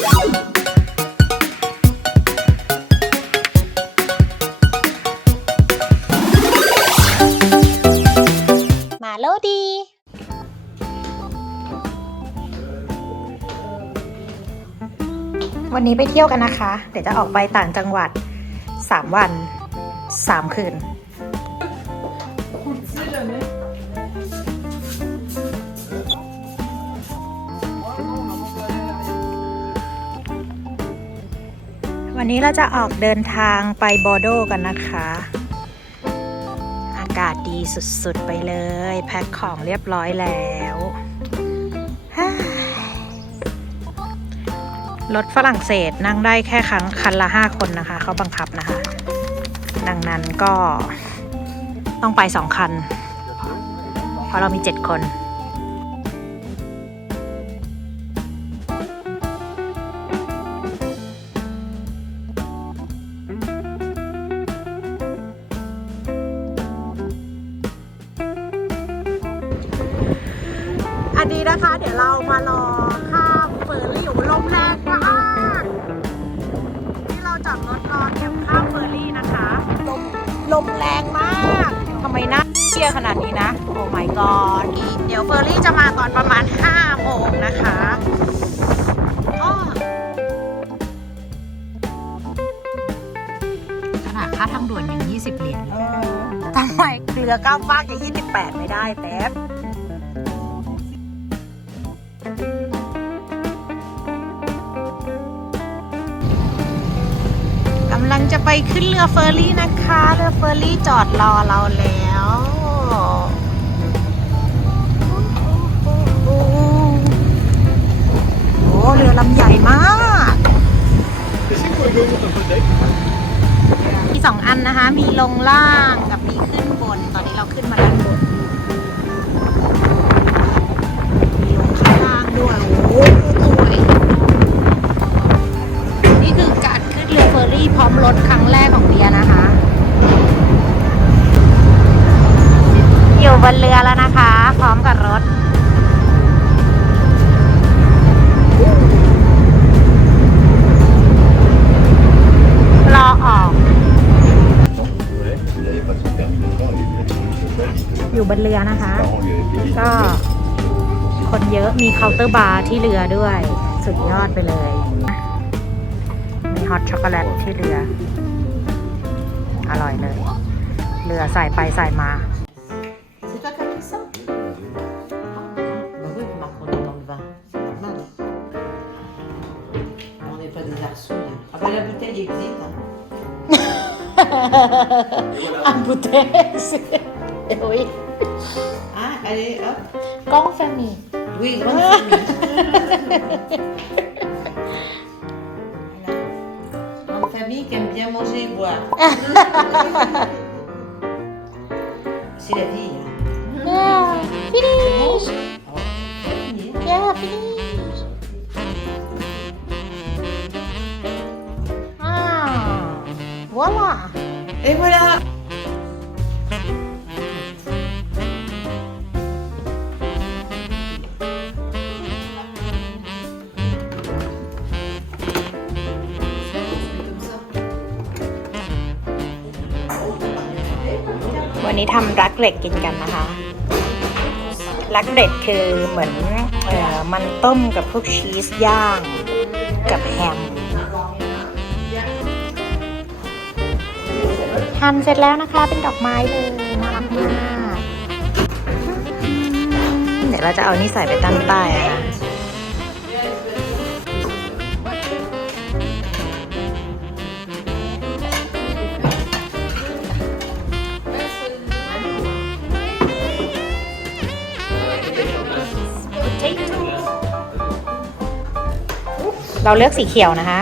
มาโลดี วันนี้ไปเที่ยวกันนะคะ เดี๋ยวจะออกไปต่างจังหวัด 3 วัน 3 คืน นนี้เราจะออกเดินทางไปบอร์โดกันนะคะ อากาศดีสุดๆไปเลย แพ็คของเรียบร้อยแล้วรถฝรั่งเศสนั่งได้แค่ครั้งคันละ5คนนะคะ เขาบังคับนะคะ ดังนั้นก็ต้องไป2คัน เพราะเรามี7คน อันนี้นะคะ เดี๋ยวเรามารอข้ามเฟอร์รี่อยู่ลมแรงมากที่เราจอดรถรอเตรียมข้ามเฟอร์รี่นะคะลมลมแรงมากทำไมน่าเที่ยขนาดนี้นะ โอ้ my god เดี๋ยวเฟอร์รี่จะมาตอนประมาณ5โมงนะคะอ้อขนาดค่าทางด่วนยัง 20 เหรียญทำไมเกลือก้าวฟากจะ28 ไม่ได้แป๊บำลังจะไปขึ้นเรือเฟอร์รี่นะคะ เรือเฟอร์รี่จอดรอเราแล้วโอ้เรือลำใหญ่มากมีสองอันนะคะ มีลงล่างกับมีขึ้นบน ตอนนี้เราขึ้นมาด้านบน พร้อมรถครั้งแรกของเดียนะคะ อยู่บนเรือแล้วนะคะ พร้อมกับรถรอออก อยู่บนเรือนะคะ ก็ คนเยอะมีเคาน์เตอร์บาร์ที่เรือด้วย สุดยอดไปเลย ฮอตช็อกโกแลตที่เรือ อร่อยเลย เรือใส่ไปใส่มา C'est toi qui as pris ça Bah oui, remarque, on est dans le vin. C'est normal. On n'est pas des garçons là. Ah bah la bouteille existe. Hein. Un bouteille oui Hein, allez, hop. กล้องแฟมิ Oui, grande famille. Famille qui aime bien manger et boire. C'est la vie. Hein. finish Oh, fini. yeah finish ah voilà Et voilà ำรักเล็กกินกันนะคะ รักเล็กคือเหมือนเอ่อมันต้มกับพวกชีสย่าง กับแฮมทำเสร็จแล้วนะคะเป็นดอกไม้เลยน่ารักมากอืมเดี๋ยวเราจะเอานี่ใส่ไปตั้งใต้นะคะ เราเลือกสีเขียวนะคะ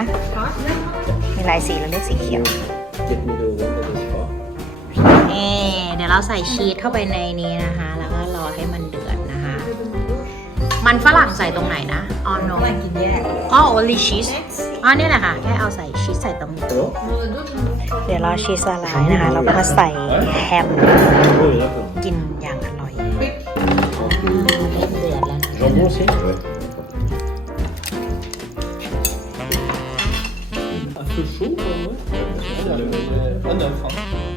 มีหลายสีเราเลือกสีเขียวนี่เดี๋ยวเราใส่ชีสเข้าไปในนี้นะคะ แล้วก็รอให้มันเดือดนะคะ มันฝรั่งใส่ตรงไหนนะอ๋อ no อ๋อ only cheese อ๋อเนี่ยแหละค่ะ แค่เอาใส่ชีสใส่ตรงนี้เดี๋ยวรอชีสละลายนะคะ แล้วก็มาใส่แฮมกินอย่างอร่อยเริ่มเดือดแล้วนะ Jambon aussi Ouais. Peu chaud, quoi, ouais. Allez, allez,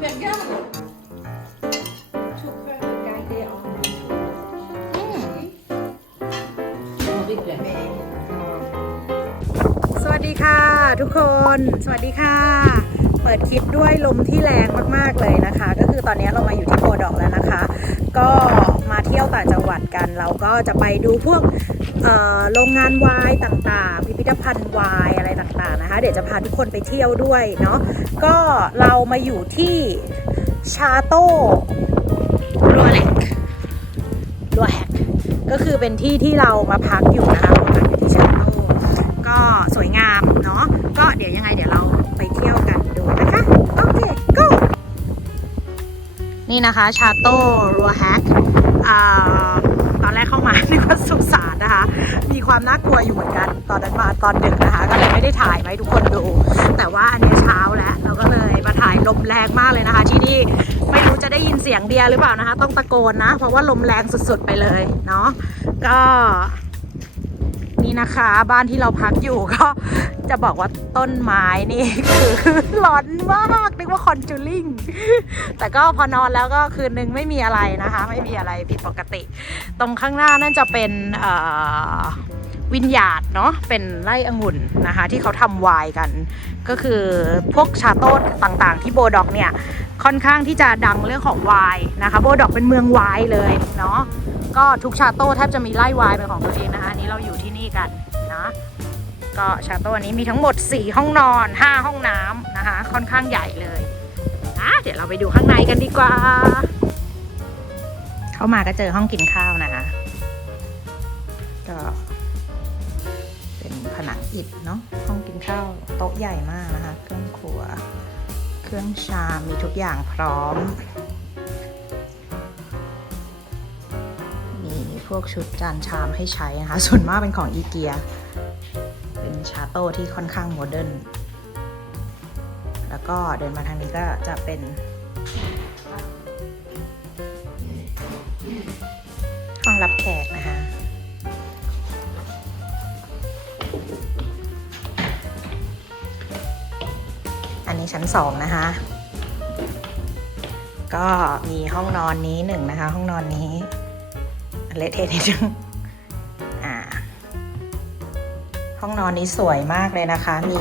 mais regarde. Tout prêt à regarder en Avec la mer. สวัสดีค่ะ ทุกคน สวัสดีค่ะ เปิดคลิปด้วยลมที่แรงมากๆเลยนะคะ ก็คือตอนนี้เรามาอยู่ที่โพดอกแล้วนะคะ ก็มาเที่ยวต่างจังหวัดกัน เราก็จะไปดูพวก โรงงานวายต่างๆ พิพิธภัณฑ์วายอะไรต่างๆนะคะ เดี๋ยวจะพาทุกคนไปเที่ยวด้วยเนาะก็เรามาอยู่ที่ชาโต้รัวแหลกรัวแฮกก็คือเป็นที่ที่เรามาพักอยู่นะคะเราพักอยู่ที่ชาโต้ก็สวยงามเนาะก็เดี๋ยวยังไงเดี๋ยวเราไปเที่ยวกันดูนะคะโอเค go นี่นะคะชาโต้รัวแฮกอ่า แรกเข้ามานึกว่าสุสานนะคะ มีความน่ากลัวอยู่เหมือนกัน ตอนนั้นมาตอนดึกนะคะ ก็เลยไม่ได้ถ่ายมาให้ทุกคนดู แต่ว่าอันนี้เช้าแล้วเราก็เลยมาถ่ายลมแรงมากเลยนะคะ ที่นี่ไม่รู้จะได้ยินเสียงเดียหรือเปล่านะคะ ต้องตะโกนนะ เพราะว่าลมแรงสุดๆไปเลยเนาะก็นี่นะคะบ้านที่เราพักอยู่ก็ จะบอกว่าต้นไม้นี่คือหลอนมากนึกว่าคอนจูริงแต่ก็พอนอนแล้วก็คืนนึงไม่มีอะไรนะคะ ไม่มีอะไรผิดปกติ ตรงข้างหน้านั่นจะเป็นวิญญาณเนาะเป็นไร่องุ่นนะคะ ที่เขาทำไวน์กัน ก็คือพวกชาโต้ต่างๆ ที่โบดอกเนี่ยค่อนข้างที่จะดังเรื่องของไวน์นะคะโบดอกเป็นเมืองไวน์เลยเนาะก็ทุกชาโต้แทบจะมีไร่วายเป็นของตัวเองนะคะอันนี้เราอยู่ที่นี่กันนะ ก็ชาโต้อันนี้มีทั้งหมด 4 ห้องนอน 5 ห้องน้ำนะคะ ค่อนข้างใหญ่เลยนะเดี๋ยวเราไปดูข้างในกันดีกว่า เข้ามาก็เจอห้องกินข้าวนะคะ ก็เป็นผนังอิฐเนาะห้องกินข้าวโต๊ะใหญ่มากนะคะ เครื่องครัว เครื่องชามมีทุกอย่างพร้อม มีพวกชุดจานชามให้ใช้นะคะ ส่วนมากเป็นของอีเกียเป็น ชาโต้ที่ค่อนข้างโมเดิร์นแล้วก็เดินมาทางนี้ก็จะเป็นห้องรับแขกนะคะอันนี้ชั้นสองนะคะ ก็มีห้องนอนนี้หนึ่งนะคะ ห้องนอนนี้เละเทะนิดนึง ห้องนอนนี้สวยมากเลยนะคะ มี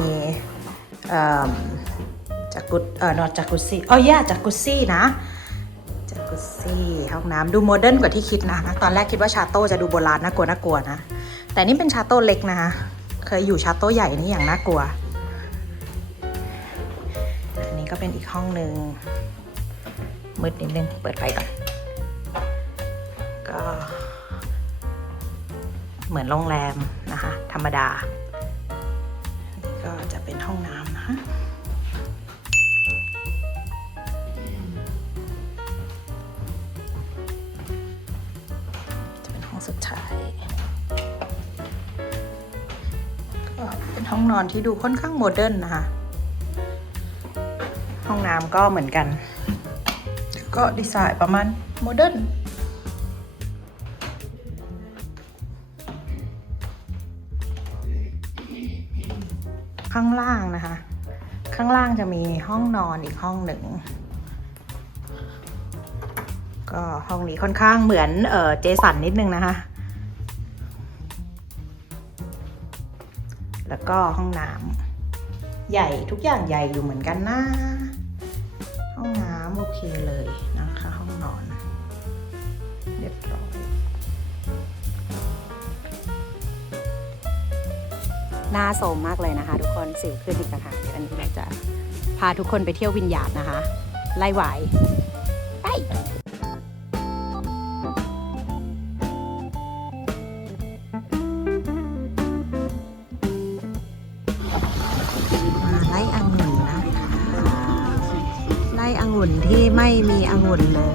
จักรุเอ่อนอจักรุซี่อ๋อย่าจักรุซี่นะจักรุซี่ห้องน้ำดูโมเดิร์นกว่าที่คิดนะตอนแรกคิดว่าชาโต้จะดูโบราณน่ากลัวน่ากลัวนะ แต่นี่เป็นชาโต้เล็กนะคะเคยอยู่ชาโต้ใหญ่นี่อย่างน่ากลัว อันนี้ก็เป็นอีกห้องหนึ่งมืดนิดนึงเปิดไฟก่อน ก็เหมือนโรงแรม นะคะ ธรรมดานี่ก็จะเป็นห้องน้ำนะคะจะเป็นห้องสุดท้ายก็เป็นห้องนอนที่ดูค่อนข้างโมเดิร์นนะคะ ห้องน้ำก็เหมือนกัน ก็ดีไซน์ประมาณโมเดิร์น ข้างล่างนะคะ ข้างล่างจะมีห้องนอนอีกห้องหนึ่ง ก็ห้องนี้ค่อนข้างเหมือนเออเจสันนิดนึงนะคะ แล้วก็ห้องน้ำใหญ่ทุกอย่างใหญ่อยู่เหมือนกันนะ ห้องน้ำโอเคเลย หน้าโสมมากเลยนะคะ ทุกคนสิวขึ้นอีกนะคะเดี๋ยวอันนี้เราจะพาทุกคนไปเที่ยววินยาดนะคะ ไล่ไหวไปไล่องุ่นนะคะไล่องุ่นที่ไม่มีองุ่นเลย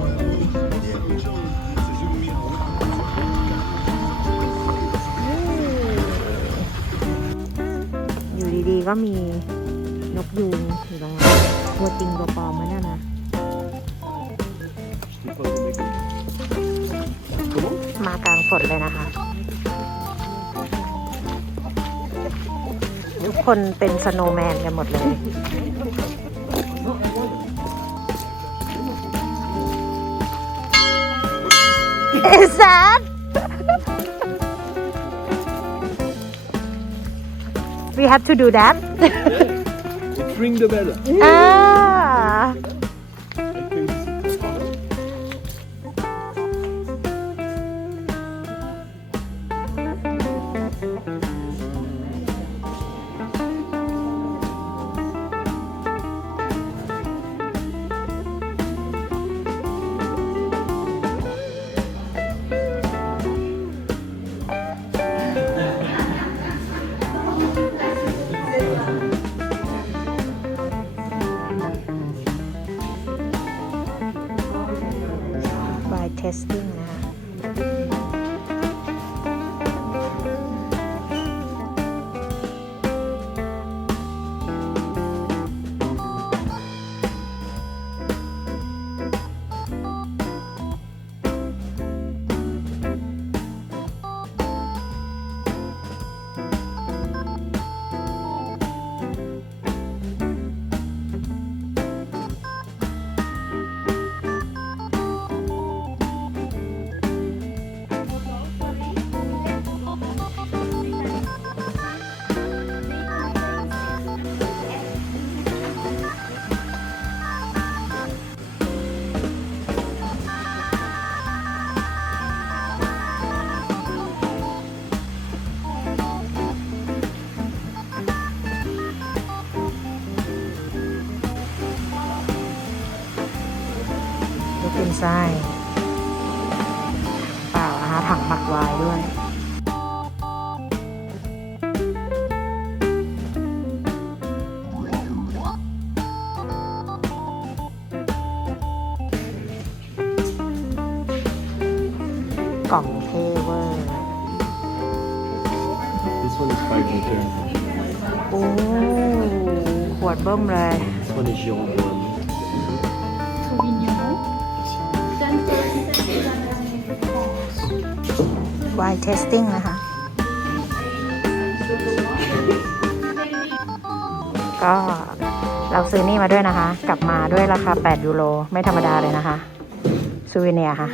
กยูงอยู่ตรงนั้นตัวจริงตัวปลอมมันน่ะนะมากลางฝนเลยนะคะ ทุกคนเป็นสโนว์แมนกันหมดเลย Is that? we have to do that. Ring the bell. ah. กล่องเทเวอร์ This one is 5 liter. โอ้ขวดเบิ้มเลย This one is Gironde. wine testing นะคะ ก็เราซื้อนี่มาด้วยนะคะ กลับมาด้วยราคา 8 ยูโร ไม่ธรรมดาเลยนะคะ ซูเวเนียค่ะ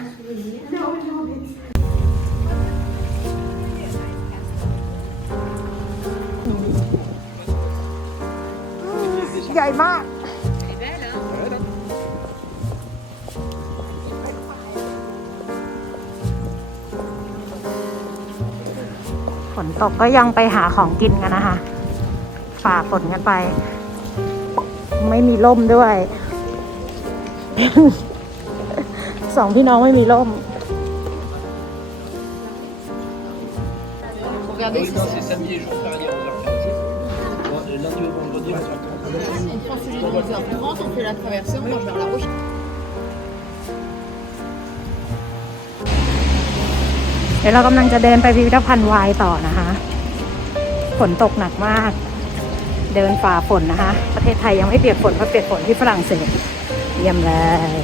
มากฝนตกก็ยังไปหาของกินกันนะคะ ฝ่าฝนกันไป ไม่มีร่มด้วย สองพี่น้องไม่มีร่ม traversée, on mange vers la Roche. เดี๋ยวเรากำลังจะเดินไปพิพิธภัณฑ์วายต่อนะคะ ฝนตกหนักมาก เดินฝ่าฝนนะคะ ประเทศไทยยังไม่เปียกฝนเพราะเปียกฝนที่ฝรั่งเศส เยี่ยมเลย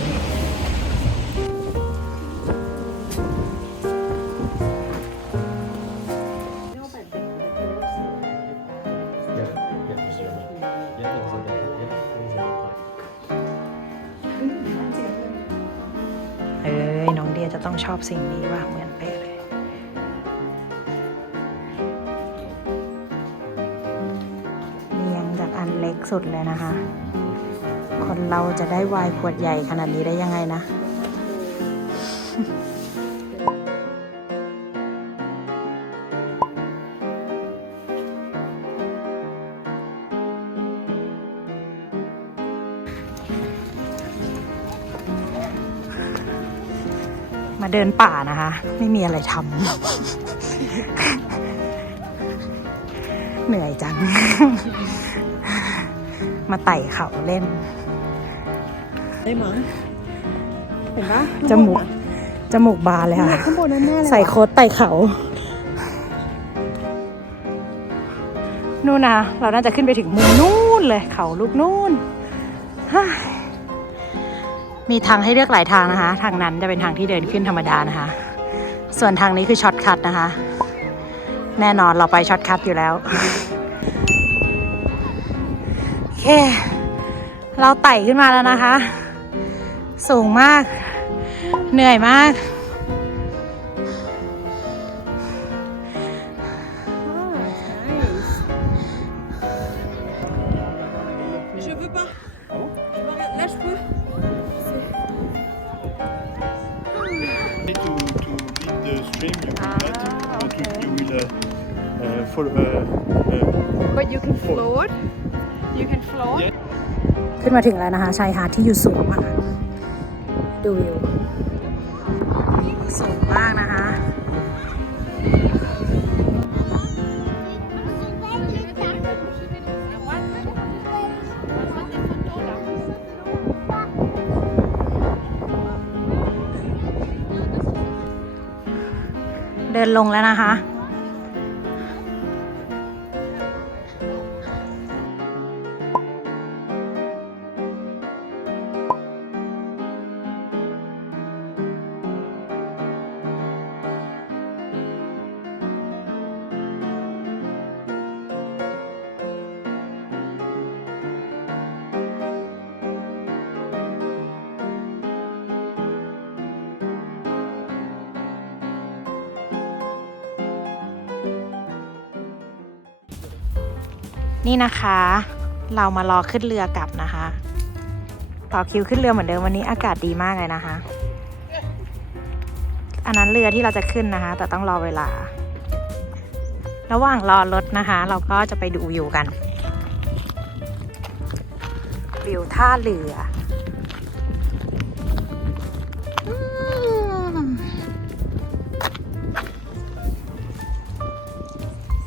สุดเลยนะคะ คนเราจะได้วายขวดใหญ่ขนาดนี้ได้ยังไงนะมาเดินป่านะคะ ไม่มีอะไรทำ เหนื่อยจัง มาไต่เขาเล่น ได้มั้งเห็นปะจมูก จมูกบานเลยค่ะ ข้างบนนั่นแน่เลยใส่โค้ดไต่เขานู่นนะเราน่าจะขึ้นไปถึงมุมนู่นเลย เขาลูกนู่นฮ่ามีทางให้เลือกหลายทางนะคะ ทางนั้นจะเป็นทางที่เดินขึ้นธรรมดานะคะ ส่วนทางนี้คือช็อตคัทนะคะ แน่นอนเราไปช็อตคัทอยู่แล้วโอ เค เราไต่ขึ้นมาแล้วนะคะ สูงมาก เหนื่อยมาก มาถึงแล้วนะคะชายหาดที่อยู่สูงมากดูวิวสูงมากนะคะเดินลงแล้วนะคะ นี่นะคะ เรามารอขึ้นเรือกลับนะคะ ต่อคิวขึ้นเรือเหมือนเดิมวันนี้อากาศดีมากเลยนะคะ อันนั้นเรือที่เราจะขึ้นนะคะ แต่ต้องรอเวลา ระหว่างรอรถนะคะ เราก็จะไปดูวิวกันวิวท่าเรือ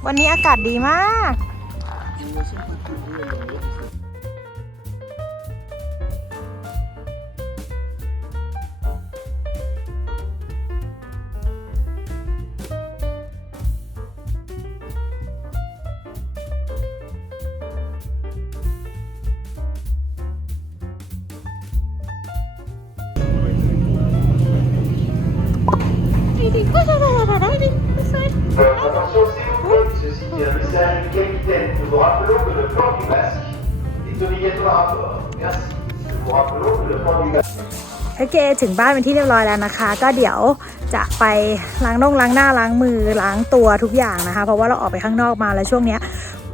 วันนี้อากาศดีมาก আছে plaît, ceci est un message du capitaine. Nous vous rappelons que le port du masque est obligatoire à bord. Merci. Nous vous rappelons que le port du masque โอเคถึงบ้านเป็นที่เรียบร้อยแล้วนะคะ ก็เดี๋ยวจะไปล้างน่องล้างหน้าล้างมือล้างตัวทุกอย่างนะคะ เพราะว่าเราออกไปข้างนอกมาแล้วช่วงเนี้ย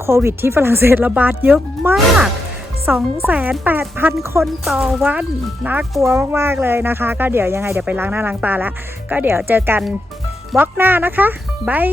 โควิดที่ฝรั่งเศสระบาดเยอะมาก28,000 คนต่อวัน น่ากลัวมาก ๆ เลยนะคะ ก็เดี๋ยวยังไงเดี๋ยวไปล้างหน้าล้างตาแล้ว ก็เดี๋ยวเจอกันบล็อกหน้านะคะบาย